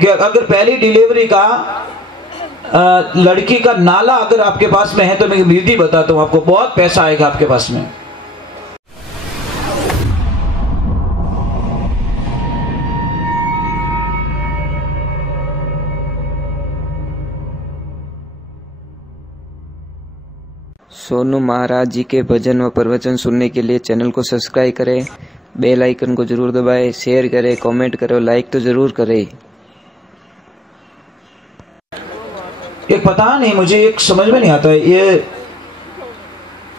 कि अगर पहली डिलीवरी का लड़की का नाला अगर आपके पास में है तो मैं विधि बताता हूँ आपको, बहुत पैसा आएगा आपके पास में। सोनू महाराज जी के भजन व प्रवचन सुनने के लिए चैनल को सब्सक्राइब करें, बेल आइकन को जरूर दबाएं, शेयर करें, कमेंट करें, लाइक तो जरूर करें। एक पता नहीं, मुझे एक समझ में नहीं आता है, ये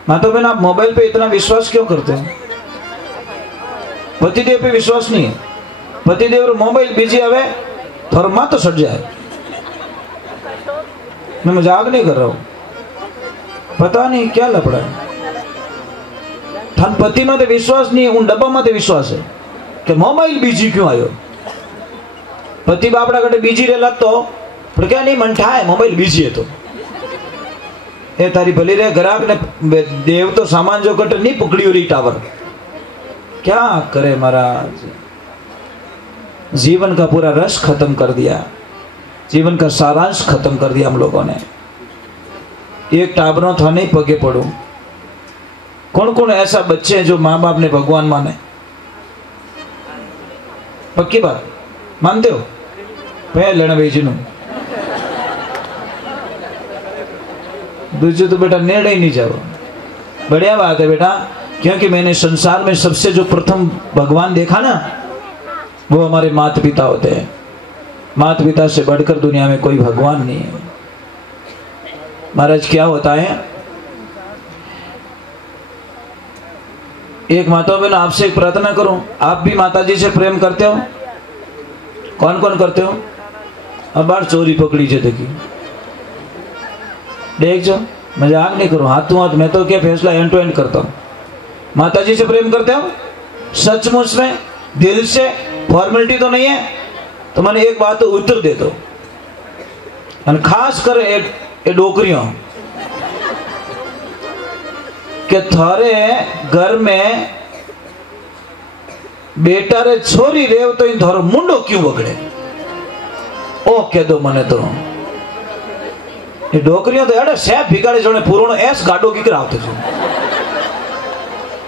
माता बहन आप मोबाइल पे इतना विश्वास क्यों करते हैं? पतिदेव पे विश्वास नहीं है। पतिदेव मोबाइल बिजी आवे थोड़ा माँ तो सट जाए। मैं मजाक नहीं कर रहा हूं, पता नहीं क्या लपड़ा है। थान पति में तो विश्वास नहीं है, उन डब्बा में तो विश्वास है कि मोबाइल बीजी क्यों आयो। पति बापड़ा कटे बीजी रे लगतो पर क्या नहीं मन ठाए मोबाइल बीजी है तो ए तारी भली रे ग्राहक ने देव तो सामान जो कटे नहीं पकड़ी रही टावर। क्या करे महाराज, जीवन का पूरा रस खत्म कर दिया, जीवन का सारांश खत्म कर दिया हम लोगों ने। एक टाबरों था नहीं पगे पड़ू। कौन कौन ऐसा बच्चे हैं जो माँ बाप ने भगवान माने? पक्की बात मानते हो? मैं लेना बेची नू दूसरे तो बेटा नेड़े ही नहीं जाओ। बढ़िया बात है बेटा, क्योंकि मैंने संसार में सबसे जो प्रथम भगवान देखा ना वो हमारे माता पिता होते हैं। माता पिता से बढ़कर दुनिया में कोई भगवान नहीं है। महाराज क्या होता है, एक माता बहन आपसे एक प्रार्थना करूं, आप भी माता जी से प्रेम करते हो? कौन कौन करते हो? अब बार चोरी पकड़ी जे देखी देख जो, मजाक नहीं करूं, हाथ तो हाथ, मैं तो क्या फैसला एंड टू एंड करता हूं। माता जी से प्रेम करते हो सचमुच में दिल से? फॉर्मेलिटी तो नहीं है? तो मैंने एक बात तो उत्तर दे दो, खास कर ए डोकरियों के थारे घर में बेटा रे छोरी रेव तो इन थारो मुंडो क्यों बगड़े? ओ कह दो मने तो ये डोकरियों तो एडे सैप भिगाड़े जोने पुरानो ऐस गाडो की करावते जो।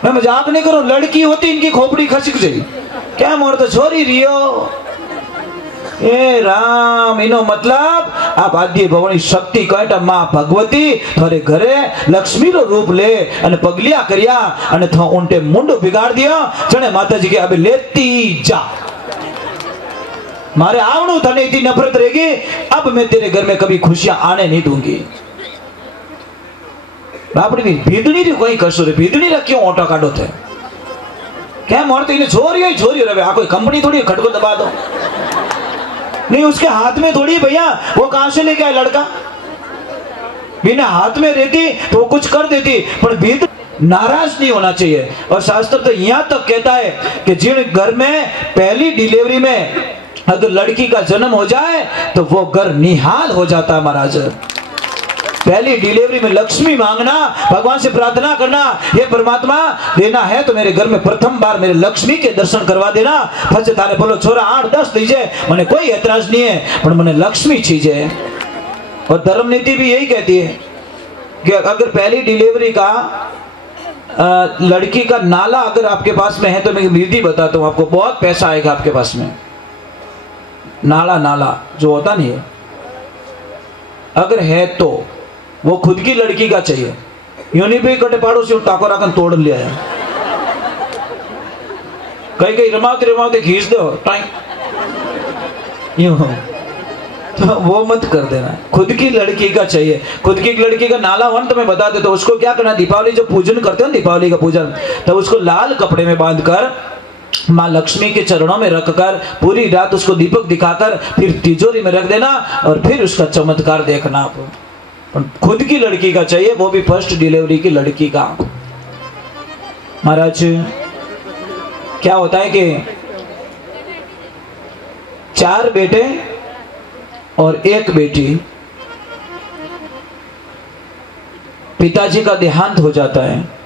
मैं मजाक नहीं करूं, लड़की होती इनकी खोपड़ी खसक जाई। क्या मोर तो छोरी रियो ए राम, इनो मतलब आप आद्य भवनी शक्ति कहता मां भगवती थारे घरे लक्ष्मी रो रूप ले अने पगलिया करिया अने था उनटे मुंडो बिगाड़ दिया। जने माताजी के अबे लेती जा, मारे आवणु थने इतनी नफरत रहेगी, अब मैं तेरे घर में कभी खुशियां आने नहीं दूंगी। बापड़ी भी भीदनी री कोई कसो रे, भीदनी रा क्यों ओटा काटो थे? क्या मोरते इने छोरी रहे, आ कोई कंपनी थोड़ी खटको दबा दो नहीं, उसके हाथ में थोड़ी भैया, वो कहां से लेके आए लड़का? बिना हाथ में रहती तो वो कुछ कर देती, पर भीतर नाराज नहीं होना चाहिए। और शास्त्र तो यहां तक कहता है कि जिन घर में पहली डिलीवरी में अगर लड़की का जन्म हो जाए तो वो घर निहाल हो जाता है महाराज। पहली डिलीवरी में लक्ष्मी मांगना, भगवान से प्रार्थना करना, ये परमात्मा देना है तो मेरे घर में प्रथम बार मेरे लक्ष्मी के दर्शन करवा देना। फर्ज तारे बोलो छोरा 8-10 दीजिए, मैंने कोई ऐतराज नहीं है, पर मैंने लक्ष्मी चाहिए। और धर्म नीति भी यही कहती है कि अगर पहली डिलीवरी का लड़की का नाला अगर आपके पास में है तो मैं विधि बताता हूँ आपको, बहुत पैसा आएगा आपके पास में। नाला जो होता नहीं है, अगर है तो वो खुद की लड़की का चाहिए। यूनी भी कटे पाड़ो से टाको राखन तोड़ लिया है, कहीं रमाते खींच दो टाइम यूं, तो वो मत कर देना। खुद की लड़की का चाहिए। खुद की लड़की का नाला वन तो मैं बता देता हूं, उसको क्या करना, दीपावली जो पूजन करते हो दीपावली का पूजन, तब उसको लाल कपड़े में बांधकर माँ लक्ष्मी के चरणों में रखकर पूरी रात उसको दीपक दिखाकर फिर तिजोरी में रख देना और फिर उसका चमत्कार देखना आप। खुद की लड़की का चाहिए, वो भी फर्स्ट डिलीवरी की लड़की का। महाराज क्या होता है कि 4 बेटे और 1 बेटी, पिताजी का देहांत हो जाता है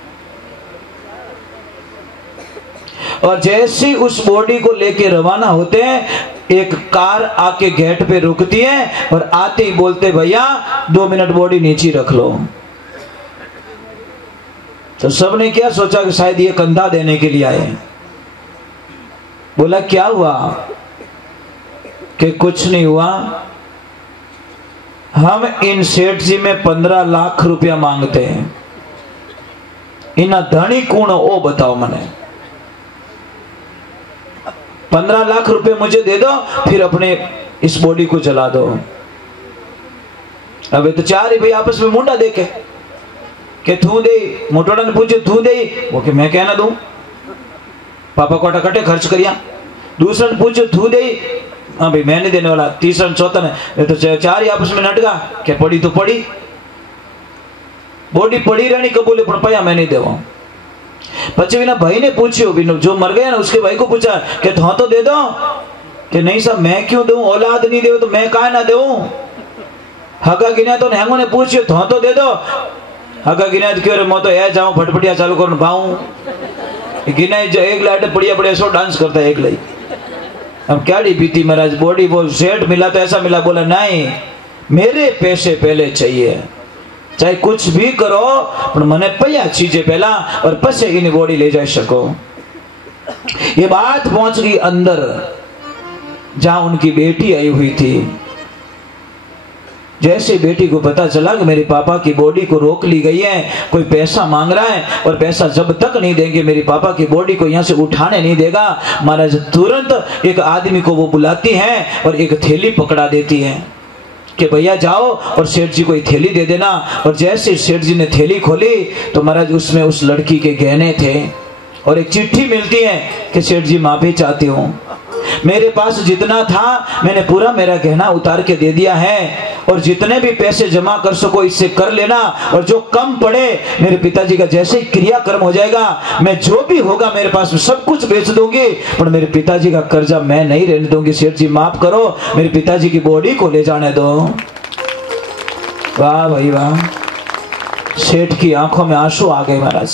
और जैसे उस बॉडी को लेके रवाना होते हैं एक कार आके गेट पे रुकती है और आते ही बोलते भैया 2 मिनट बॉडी नीचे रख लो। तो सबने क्या सोचा कि शायद ये कंधा देने के लिए आए। बोला क्या हुआ? कि कुछ नहीं हुआ, हम इन सेठ जी में 15 लाख रुपया मांगते हैं, इना धनी कौन ओ बताओ मने। 15 लाख रुपए मुझे दे दो, फिर अपने इस बॉडी को जला दो। अबे तो चार ही भाई आपस में मुंडा देखे के थू दे, मोटोड़ा ने पूछे थू दे, वो कि मैं कहना दूं, पापा कोटा कटे खर्च करिया। दूसरा ने पूछे थू दे, हाँ भाई मैं नहीं देने वाला। तीसरा चौथा ने तो चार ही आपस में नटगा के पड़ी तो पड़ी, बॉडी पड़ी रहनी कबूले पर पया मैं नहीं देवा। पचे बिना भाई ने पूछियो, जो मर गया ना उसके भाई को पूछा कि तो दे दो, कि नहीं साहब मैं क्यों दूं, औलाद नहीं दे तो मैं काहे ना दूं। हगा गिना तो हैंगो ने पूछियो तो दे दो। हगा गिना तो क्यों रे मैं तो ए जाऊं फटफटिया चालू कर भाऊं। गिना जो एक लाइट बढ़िया बढ़िया सो डांस करता है एक लाई। अब क्या बीती महाराज, बॉडी बोल सेट मिला तो ऐसा मिला, बोला नहीं मेरे पैसे पहले चाहिए, चाहे कुछ भी करो पर मने पया चीजें पहला और पसे इन बॉडी ले जा सको। ये बात पहुंच गई अंदर जहां उनकी बेटी आई हुई थी। जैसे बेटी को पता चला कि मेरे पापा की बॉडी को रोक ली गई है, कोई पैसा मांग रहा है और पैसा जब तक नहीं देंगे मेरे पापा की बॉडी को यहाँ से उठाने नहीं देगा, महाराज तुरंत एक आदमी को वो बुलाती है और एक थैली पकड़ा देती है कि भैया जाओ और सेठ जी को एक थैली दे देना। और जैसे सेठ जी ने थैली खोली तो महाराज उसमें उस लड़की के गहने थे और एक चिट्ठी मिलती है कि सेठ जी माफी चाहती हूँ, मेरे पास जितना था मैंने पूरा मेरा गहना उतार के दे दिया है और जितने भी पैसे जमा कर सको इससे कर लेना, और जो कम पड़े मेरे पिताजी का जैसे ही क्रियाक्रम हो जाएगा मैं जो भी होगा मेरे पास सब कुछ बेच दूंगी, पर मेरे पिताजी का कर्जा मैं नहीं रहने दूंगी। सेठ जी माफ करो, मेरे पिताजी की बॉडी को ले जाने दो। वाह भाई वाह, सेठ की आंखों में आंसू आ गए महाराज।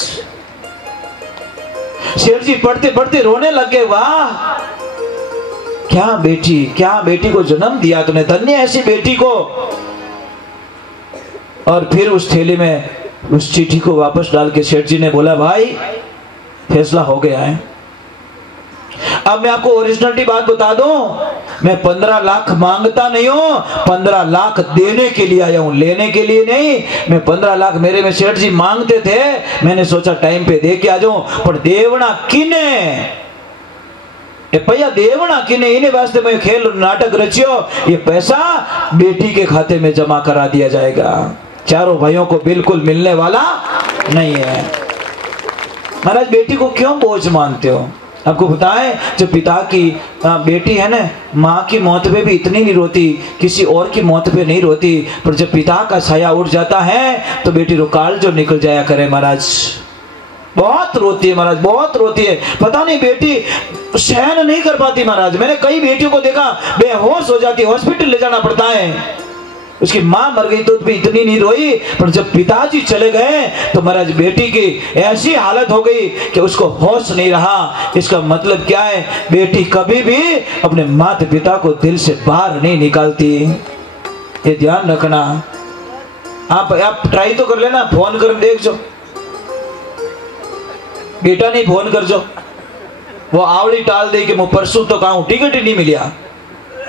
सेठ जी पढ़ते पढ़ते रोने लग गए। वाह क्या बेटी को जन्म दिया तूने, धन्य ऐसी बेटी को। और फिर उस थैली में उस चिट्ठी को वापस डाल के सेठ जी ने बोला भाई फैसला हो गया है। अब मैं आपको ओरिजिनलिटी बात बता दूं, मैं 15 लाख मांगता नहीं हूं, 15 लाख देने के लिए आया हूं, लेने के लिए नहीं। मैं 15 लाख मेरे में सेठ जी मांगते थे, मैंने सोचा टाइम पे दे के आ जाऊं, पर देवना किने भैया देवना किने, इन्हें वास्ते मैं खेल नाटक रचियो, ये पैसा बेटी के खाते में जमा करा दिया जाएगा, चारों भाइयों को बिल्कुल मिलने वाला नहीं है। महाराज बेटी को क्यों बोझ मानते हो? आपको बताएं, जो पिता की बेटी है ना, माँ की मौत पे भी इतनी नहीं रोती, किसी और की मौत पे नहीं रोती, पर जब पिता का साया उठ जाता है तो बेटी रुकाल जो निकल जाया करे महाराज, बहुत रोती है महाराज, बहुत रोती है। पता नहीं बेटी सहन नहीं कर पाती महाराज। मैंने कई बेटियों को देखा बेहोश हो जाती, हॉस्पिटल ले जाना पड़ता है। उसकी मां मर गई तो भी इतनी नहीं रोई, पर जब पिताजी चले गए तो महाराज बेटी की ऐसी हालत हो गई कि उसको होश नहीं रहा। इसका मतलब क्या है, बेटी कभी भी अपने माता पिता को दिल से बाहर नहीं निकालती, ये ध्यान रखना। आप ट्राई तो कर लेना, फोन कर देख जो, बेटा नहीं फोन कर जो, वो आवड़ी टाल दे कि मैं परसों तो कहूं टिकट ही नहीं मिलिया,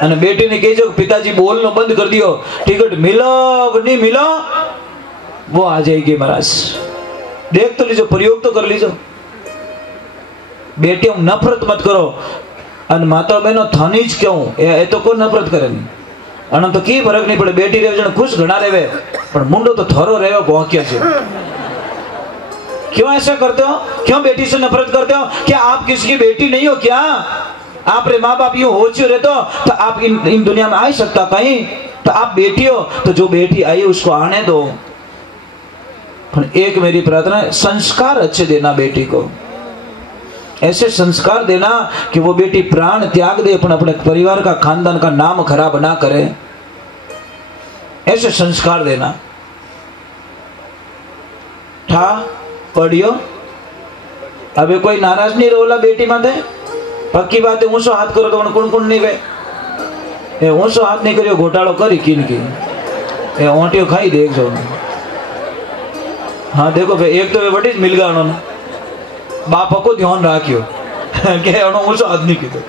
અને बेटी ने कही जो पिताजी बोलनो बंद कर दियो, टिकट मिलो नहीं मिलो वो आ जाएगी महाराज। देख तो लीजो, प्रयोग तो कर लीजो। बेटी नफरत मत करो, અને माता बहनों थानी ज क्यों ए तो कोई नफरत करे नहीं, અને तो की फर्क नहीं पड़े, बेटी रहे जण खुश घना रहे, पर मुंडो तो थरो रहे भौंकिया छे। क्यों ऐसा करते हो? क्यों बेटी से नफरत करते हो? क्या आप किसी की बेटी नहीं हो क्या? आप रे माँ बाप यूं हो चुके तो आप इन दुनिया में आ सकता कहीं? तो आप बेटी हो, तो जो बेटी आई उसको आने दो। एक मेरी प्रार्थना है, संस्कार अच्छे देना बेटी को, ऐसे संस्कार देना कि वो बेटी प्राण त्याग दे, अपने परिवार का खानदान का नाम खराब ना करे, ऐसे संस्कार देना। था पढ़ियो, अबे कोई नाराज नहीं रोला बेटी माते, पक्की बात है। ऊंचो हाथ करो तो कौन कौन नहीं वे ए ऊंचो हाथ नहीं करियो घोटालो करी किन की ए ओंटियो खाई देख जो। हाँ देखो भाई एक तो वे बड़ी मिल गया उन्होंने बाप को ध्यान राखियो के ऊंचो हाथ नहीं कीधो।